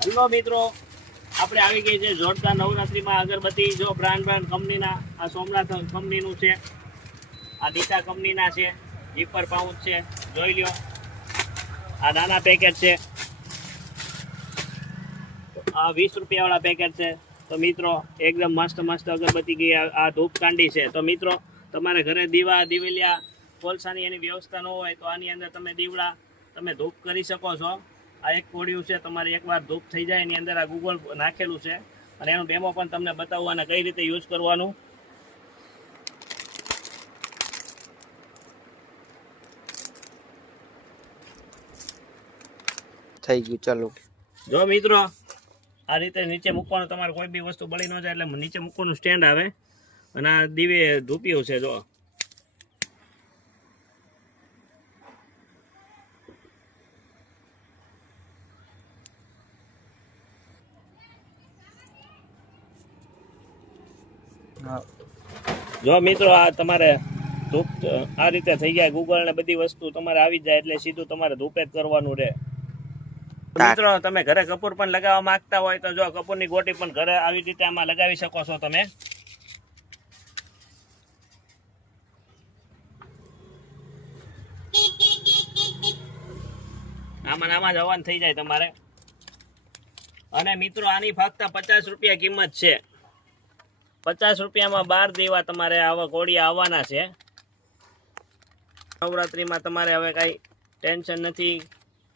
Hello મિત્રો, આપણે આવી ગઈ છે જોરદાર નવરાત્રીમાં અગરબત્તી, જો બ્રાન્ડ બ્રાન્ડ કંપનીના, આ સોમનાથ કંપનીનું છે, આ દિશા કંપનીના છે જીપર પાઉચ છે, જોઈ લ્યો. આ નાના પેકેટ છે. આ વીસ રૂપિયાવાળા પેકેટ છે. તો મિત્રો, એકદમ મસ્ત મસ્ત અગરબત્તી ગઈ, આ આ ધૂપકાંડી છે. તો મિત્રો, તમારે ઘરે દીવા, દિવેલિયા, કોલસાની એની વ્યવસ્થા ન હોય, તો આની અંદર તમે દીવડા, તમે ધૂપ કરી શકો છો. આ એક કોડિયું છે તમારે એકવાર ધૂપ થઈ જાય એની અંદર આ ગૂગલ નાખેલું છે. અને એનું ડેમો પણ તમને બતાવવું અને કઈ રીતે યુઝ કરવાનું. થઈ ગયું ચાલો. જો મિત્રો આ રીતે નીચે મૂકવાનું તમારે કોઈ બી વસ્તુ બળી ન જાય એટલે નીચે મૂકવાનું સ્ટેન્ડ આવે. અને આ દીવે ધૂપ્યું છે જો. જો મિત્રો આ તમારે ધૂપ આ રીતે થઈ જાય ગૂગલ ને બધી વસ્તુ તમારે આવી જાય એટલે સીધું તમારે ધૂપે જ કરવાનું રહે. મિત્રો તમે ઘરે કપૂર પણ લગાવવા માંગતા હોય તો જો કપૂરની ગોટી પણ ઘરે આવી રીતે આમાં લગાવી શકો છો તમે. આમાં આમાં જ હવન થઈ જાય તમારે. અને મિત્રો આની ફક્ત પચાસ રૂપિયા કિંમત છે. પચાસ રૂપિયામાં બાર દેવા તમારે આવા કોળિયા આવવાના છે. નવરાત્રિમાં તમારે હવે કાંઈ ટેન્શન નથી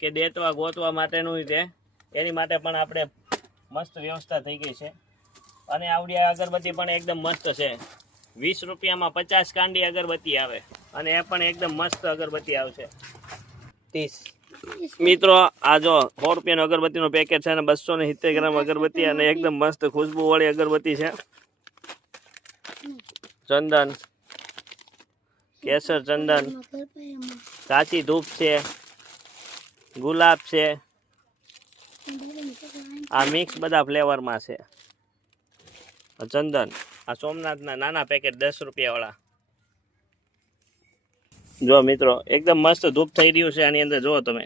કે દેતવા ગોતવા માટેનું તે એની માટે પણ આપણે મસ્ત વ્યવસ્થા થઈ ગઈ છે. અને આવડી આ અગરબત્તી પણ એકદમ મસ્ત છે. વીસ રૂપિયામાં પચાસ કાંડી અગરબત્તી આવે અને એ પણ એકદમ મસ્ત અગરબત્તી આવશે ત્રીસ. મિત્રો આ જો સો રૂપિયાનું અગરબત્તીનું પેકેટ છે અને બસો ને સિત્તેર ગ્રામ અગરબત્તી અને એકદમ મસ્ત ખુશ્બુવાળી અગરબત્તી છે. ચંદન. કેસર ચંદન. કાચી ધૂપ છે. ગુલાબ છે. આ મિક્સ બધા ફ્લેવરમાં છે. ચંદન આ સોમનાથના નાના પેકેટ દસ રૂપિયાવાળા. જો મિત્રો એકદમ મસ્ત ધૂપ થઈ રહ્યું છે આની અંદર જુઓ તમે.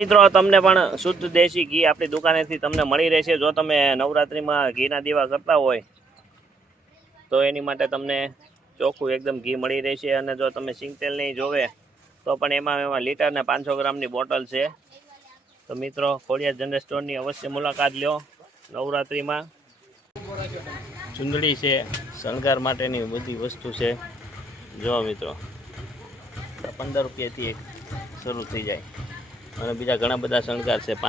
મિત્રો તમને પણ શુદ્ધ દેશી ઘી આપણી દુકાનેથી તમને મળી રહેશે. જો તમે નવરાત્રિમાં ઘીના દીવા કરતા હોય તો એની માટે તમને ચોખ્ખું એકદમ ઘી મળી રહેશે અને જો તમે સિંગતેલ નહીં જોવે, તો પણ એમાં એમાં લીટર ને પાંચસો ગ્રામની બોટલ છે. તો મિત્રો ખોડિયા જનરલ સ્ટોરની અવશ્ય મુલાકાત લ્યો નવરાત્રિમાં. ચૂંદડી છે, શણગાર માટેની બધી વસ્તુ છે. જો મિત્રો, પંદર રૂપિયાથી એક શરૂ થઈ જાય. અને બીજા ઘણા બધા શણગાર છે, પાંચ